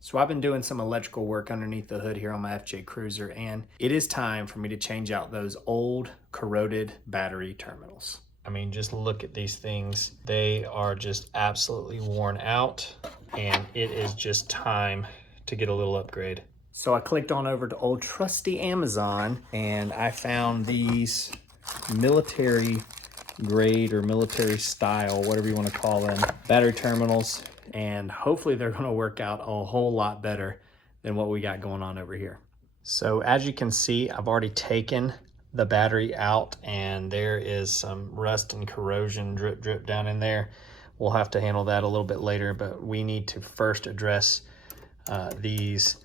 So I've been doing some electrical work underneath the hood here on my FJ Cruiser, and it is time for me to change out those old corroded battery terminals. I mean, just look at these things. They are just absolutely worn out, and it is just time to get a little upgrade. So I clicked on over to old trusty Amazon, and I found these military grade or military style, whatever you want to call them, battery terminals, and hopefully they're going to work out a whole lot better than what we got going on over here. So as you can see, I've already taken the battery out, and there is some rust and corrosion drip down in there. We'll have to handle that a little bit later, but we need to first address these.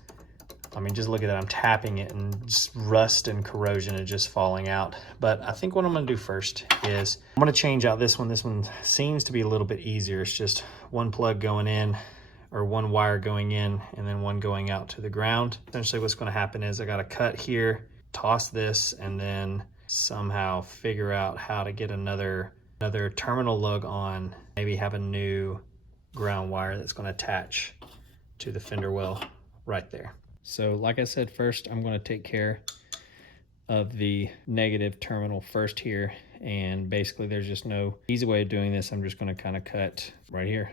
I mean, just look at that. I'm tapping it and just rust and corrosion is just falling out. But I think what I'm going to do first is I'm going to change out this one. This one seems to be a little bit easier. It's just one plug going in, or one wire going in, and then one going out to the ground. Essentially what's going to happen is I got to cut here, toss this, and then somehow figure out how to get another terminal lug on, maybe have a new ground wire that's going to attach to the fender well right there. So like I said, first I'm going to take care of the negative terminal first here, and basically there's just no easy way of doing this. I'm just going to kind of cut right here.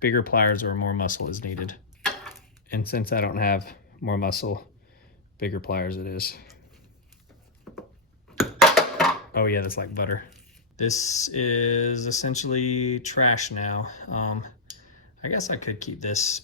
Bigger pliers or more muscle is needed, and since I don't have more muscle, bigger pliers it is. Oh yeah, that's like butter. This is essentially trash now. I guess I could keep this.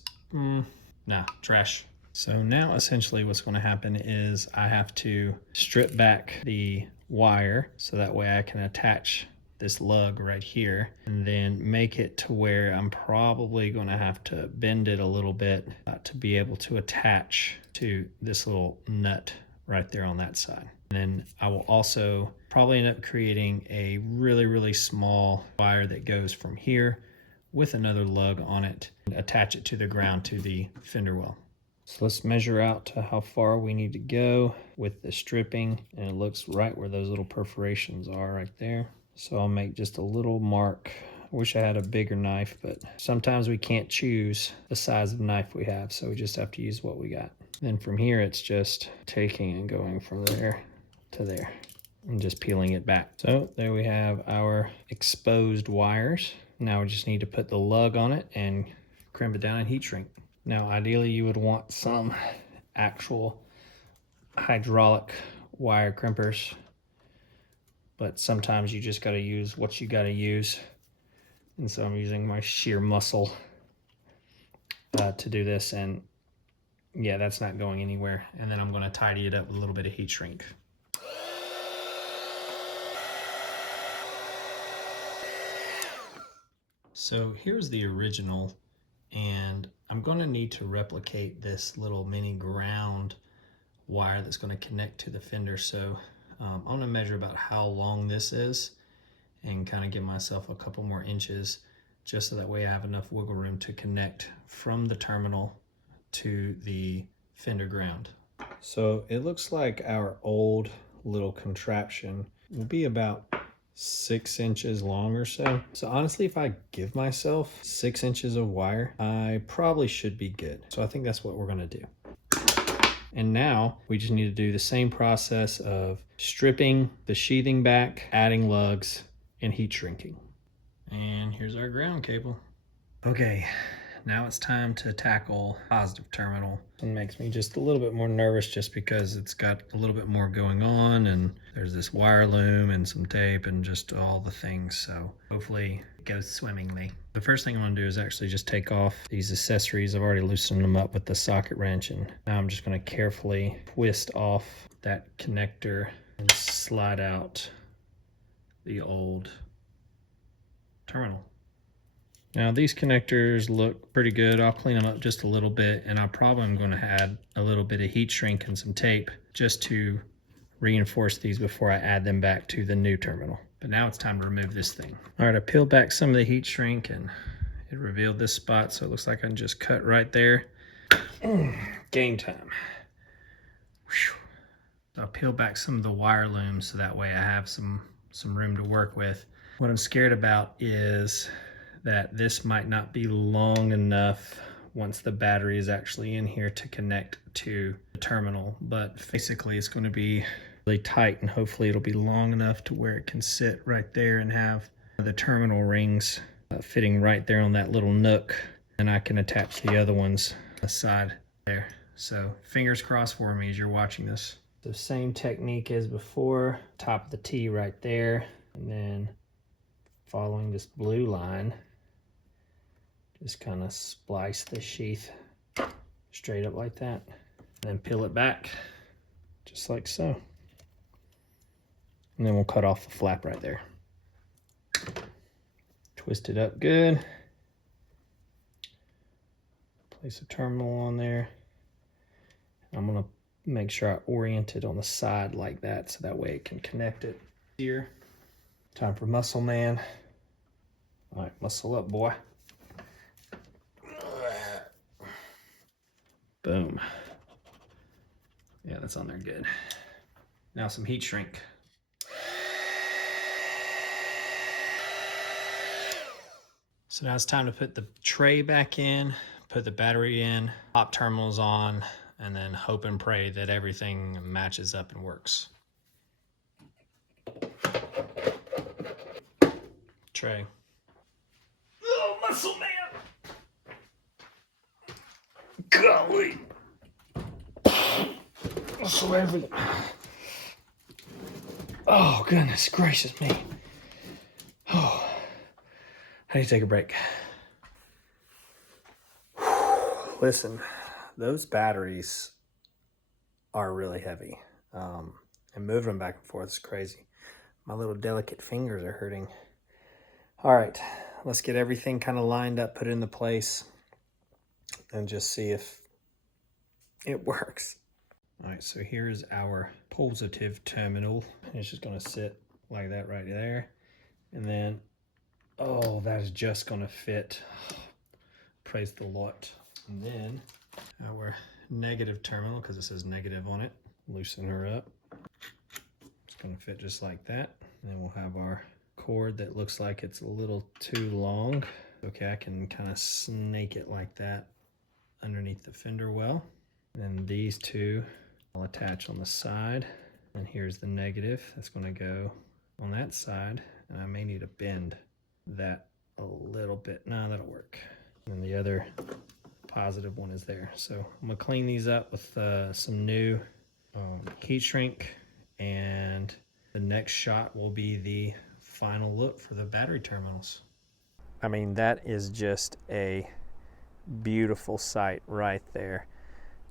Nah, trash. So now essentially what's going to happen is I have to strip back the wire so that way I can attach this lug right here, and then make it to where I'm probably going to have to bend it a little bit to be able to attach to this little nut right there on that side. And then I will also probably end up creating a really small wire that goes from here with another lug on it and attach it to the ground to the fender well. So let's measure out to how far we need to go with the stripping, and it looks right where those little perforations are right there. So I'll make just a little mark. I wish I had a bigger knife, but sometimes we can't choose the size of knife we have, so we just have to use what we got. Then from here it's just taking and going from there to there and just peeling it back. So there we have our exposed wires. Now we just need to put the lug on it and crimp it down and heat shrink. Now ideally you would want some actual hydraulic wire crimpers, but sometimes you just got to use what you got to use. And so I'm using my sheer muscle to do this, and yeah, that's not going anywhere. And then I'm going to tidy it up with a little bit of heat shrink. So here's the original, and I'm going to need to replicate this little mini ground wire that's going to connect to the fender. So I'm going to measure about how long this is and kind of give myself a couple more inches, just so that way I have enough wiggle room to connect from the terminal to the fender ground. So it looks like our old little contraption will be about 6 inches long or so. So honestly, if I give myself 6 inches of wire, I probably should be good. So I think that's what we're gonna do. And now we just need to do the same process of stripping the sheathing back, adding lugs, and heat shrinking. And here's our ground cable. Okay, now it's time to tackle positive terminal. It makes me just a little bit more nervous just because it's got a little bit more going on, and there's this wire loom and some tape and just all the things. So hopefully it goes swimmingly. The first thing I'm gonna do is actually just take off these accessories. I've already loosened them up with the socket wrench, and now I'm just gonna carefully twist off that connector and slide out the old terminal. Now these connectors look pretty good. I'll clean them up just a little bit, and I probably am going to add a little bit of heat shrink and some tape just to reinforce these before I add them back to the new terminal. But now it's time to remove this thing. All right, I peeled back some of the heat shrink and it revealed this spot, so it looks like I can just cut right there. Game time. Whew. I'll peel back some of the wire looms so that way I have some room to work with. What I'm scared about is that this might not be long enough once the battery is actually in here to connect to the terminal. But basically it's going to be really tight, and hopefully it'll be long enough to where it can sit right there and have the terminal rings fitting right there on that little nook, and I can attach the other ones aside there. So fingers crossed for me as you're watching this. The same technique as before, top of the T right there, and then following this blue line, just kind of splice the sheath straight up like that, and then peel it back just like so. And then we'll cut off the flap right there. Twist it up good. Place a terminal on there. I'm gonna make sure I orient it on the side like that, so that way it can connect it here. Time for muscle man. All right, muscle up, boy. Boom. Yeah, that's on there good. Now some heat shrink. So now it's time to put the tray back in, put the battery in, pop terminals on, and then hope and pray that everything matches up and works. Tray. Oh, muscle man! Golly! Muscle everything. Oh, goodness gracious me. Oh, I need to take a break. Listen, those batteries are really heavy, and moving them back and forth is crazy. My little delicate fingers are hurting. All right, let's get everything kind of lined up, put it into place, and just see if it works. All right, so here's our positive terminal. It's just gonna sit like that right there. And then, oh, that is just gonna fit. Praise the Lord. And then our negative terminal, because it says negative on it, loosen her up. It's gonna fit just like that. And then we'll have our cord that looks like it's a little too long. Okay, I can kind of snake it like that underneath the fender well. And then these two I'll attach on the side. And here's the negative that's going to go on that side. And I may need to bend that a little bit. No, that'll work. And the other positive one is there. So I'm going to clean these up with some new heat shrink. And the next shot will be the final look for the battery terminals. I mean, that is just a beautiful sight right there.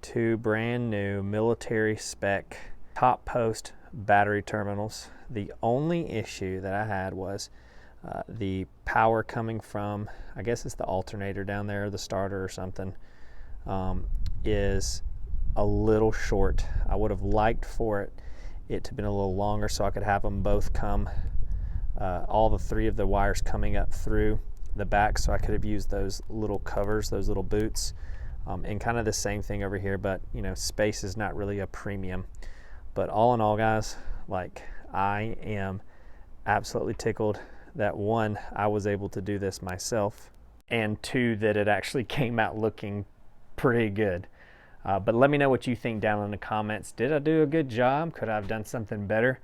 Two brand new military spec top post battery terminals. The only issue that I had was the power coming from, I guess it's the alternator down there, the starter or something, is a little short. I would have liked for it to have been a little longer so I could have them both come, all the three of the wires coming up through the back, so I could have used those little covers, those little boots. And kind of the same thing over here, but you know, space is not really a premium. But all in all, guys, like, I am absolutely tickled that one, I was able to do this myself, and two, that it actually came out looking pretty good. But let me know what you think down in the comments. Did I do a good job? Could I have done something better?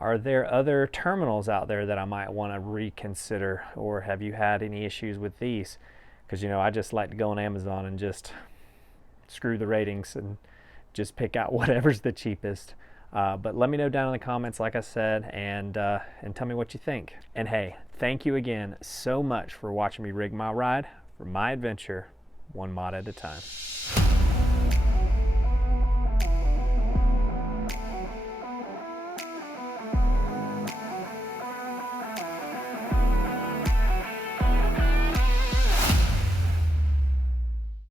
Are there other terminals out there that I might want to reconsider, or have you had any issues with these? Because, you know, I just like to go on Amazon and just screw the ratings and just pick out whatever's the cheapest. But let me know down in the comments, like I said, and tell me what you think. And hey, thank you again so much for watching me rig my ride for my adventure, one mod at a time.